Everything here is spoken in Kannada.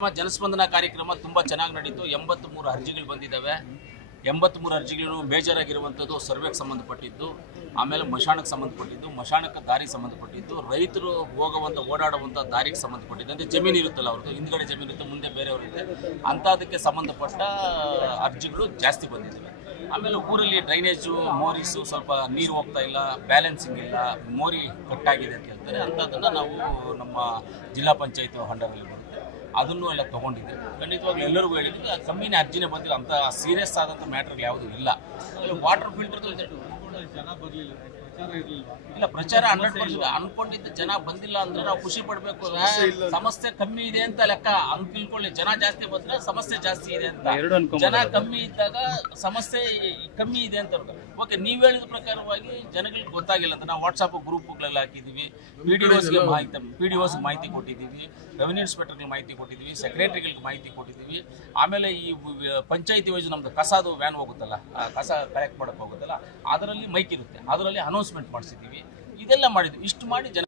ಜನಸ್ಪಂದನ ಕಾರ್ಯಕ್ರಮ ತುಂಬಾ ಚೆನ್ನಾಗಿ ನಡೀತು. 83 ಅರ್ಜಿಗಳು ಬಂದಿದ್ದಾವೆ. 83 ಅರ್ಜಿಗಳು ಬೇಜಾರಾಗಿರುವಂಥದ್ದು ಸರ್ವೆಗೆ ಸಂಬಂಧಪಟ್ಟಿದ್ದು, ಆಮೇಲೆ ಮಶಾಣಕ್ಕೆ ಸಂಬಂಧಪಟ್ಟಿದ್ದು, ಮಶಾಣಕ್ಕೆ ದಾರಿಗೆ ಸಂಬಂಧಪಟ್ಟಿದ್ದು, ರೈತರು ಓಡಾಡುವಂಥ ದಾರಿಗೆ ಸಂಬಂಧಪಟ್ಟಿದ್ದು. ಅಂದರೆ ಜಮೀನು ಇರುತ್ತಲ್ಲ ಅವ್ರದ್ದು, ಹಿಂದ್ಗಡೆ ಜಮೀನು ಇರುತ್ತೆ, ಮುಂದೆ ಬೇರೆಯವರಿರುತ್ತೆ, ಅಂಥದಕ್ಕೆ ಸಂಬಂಧಪಟ್ಟ ಅರ್ಜಿಗಳು ಜಾಸ್ತಿ ಬಂದಿದ್ದಾವೆ. ಆಮೇಲೆ ಊರಲ್ಲಿ ಡ್ರೈನೇಜು, ಮೋರೀಸು ಸ್ವಲ್ಪ ನೀರು ಹೋಗ್ತಾ ಇಲ್ಲ, ಬ್ಯಾಲೆನ್ಸಿಂಗ್ ಇಲ್ಲ, ಮೋರಿ ಕಟ್ಟಾಗಿದೆ ಅಂತ ಹೇಳ್ತಾರೆ. ಅಂಥದ್ದನ್ನು ನಾವು ನಮ್ಮ ಜಿಲ್ಲಾ ಪಂಚಾಯತ್ ಅಂಡರಲ್ಲಿ ಬರುತ್ತೆ, ಅದನ್ನು ಎಲ್ಲ ತೊಗೊಂಡಿದ್ದೆ. ಖಂಡಿತವಾಗ್ಲೂ ಎಲ್ಲರಿಗೂ ಹೇಳಿದ್ರು ಕಮ್ಮಿನೇ ಅರ್ಜಿನೇ ಬಂದಿರೋ ಅಂಥ ಸೀರಿಯಸ್ ಆದಂಥ ಮ್ಯಾಟ್ರ್ಗಳು ಯಾವುದೂ ಇಲ್ಲ. ವಾಟರ್ ಫಿಲ್ಟರ್ದು ಜನ ಬರಲಿಲ್ಲ, ಪ್ರಚಾರ ಇರಲಿಲ್ಲ. ಇಲ್ಲ, ಪ್ರಚಾರ 100% ಅನ್ಕೊಂಡಿದ್ದ ಜನ ಬಂದಿಲ್ಲ ಅಂದ್ರೆ ನಾವು ಖುಷಿ ಪಡಬೇಕು. ಸಮಸ್ಯೆ ಕಮ್ಮಿ ಇದೆ ಅಂತ ಲೆಕ್ಕ ಹಂಗೆ ತಿಳ್ಕೊಳ್ಳಿ. ಜನ ಜಾಸ್ತಿ ಬಂದ್ರೆ ಸಮಸ್ಯೆ ಜಾಸ್ತಿ ಇದೆ ಅಂತ, ಜನ ಕಮ್ಮಿ ಇದ್ದಾಗ ಸಮಸ್ಯೆ ಕಮ್ಮಿ ಇದೆ ಅಂತ. ಓಕೆ, ನೀವು ಹೇಳಿದ ಪ್ರಕಾರವಾಗಿ ಜನಗಳಿಗೆ ಗೊತ್ತಾಗಿಲ್ಲ ಅಂತ ನಾವು ವಾಟ್ಸಾಪ್ ಗ್ರೂಪ್ಗಳೆಲ್ಲ ಹಾಕಿದ್ದೀವಿ, ಪಿ ಡಿ ಒಸ್ ಮಾಹಿತಿ ಕೊಟ್ಟಿದ್ದೀವಿ, ರೆವಿನ್ಯೂ ಇನ್ಸ್ಪೆಕ್ಟರ್ಗೆ ಮಾಹಿತಿ ಕೊಟ್ಟಿದ್ದೀವಿ, ಸೆಕ್ರೆಟರಿಗಳಿಗೆ ಮಾಹಿತಿ ಕೊಟ್ಟಿದ್ದೀವಿ. ಆಮೇಲೆ ಈ ಪಂಚಾಯತಿ ವೈಸ್ ನಮ್ದು ಕಸದು ವ್ಯಾನ್ ಹೋಗುತ್ತಲ್ಲ, ಕಸ ಕಲೆಕ್ಟ್ ಮಾಡೋಕ್ಕೆ ಹೋಗುತ್ತಲ್ಲ, ಅದರಲ್ಲಿ ಮೈಕ್ ಇರುತ್ತೆ, ಅದರಲ್ಲಿ ಅನೌನ್ಸ್ಮೆಂಟ್ ಮಾಡಿಸಿದ್ದೀವಿ. ಇದೆಲ್ಲ ಮಾಡಿದ್ವಿ. ಇಷ್ಟು ಮಾಡಿ ಜನ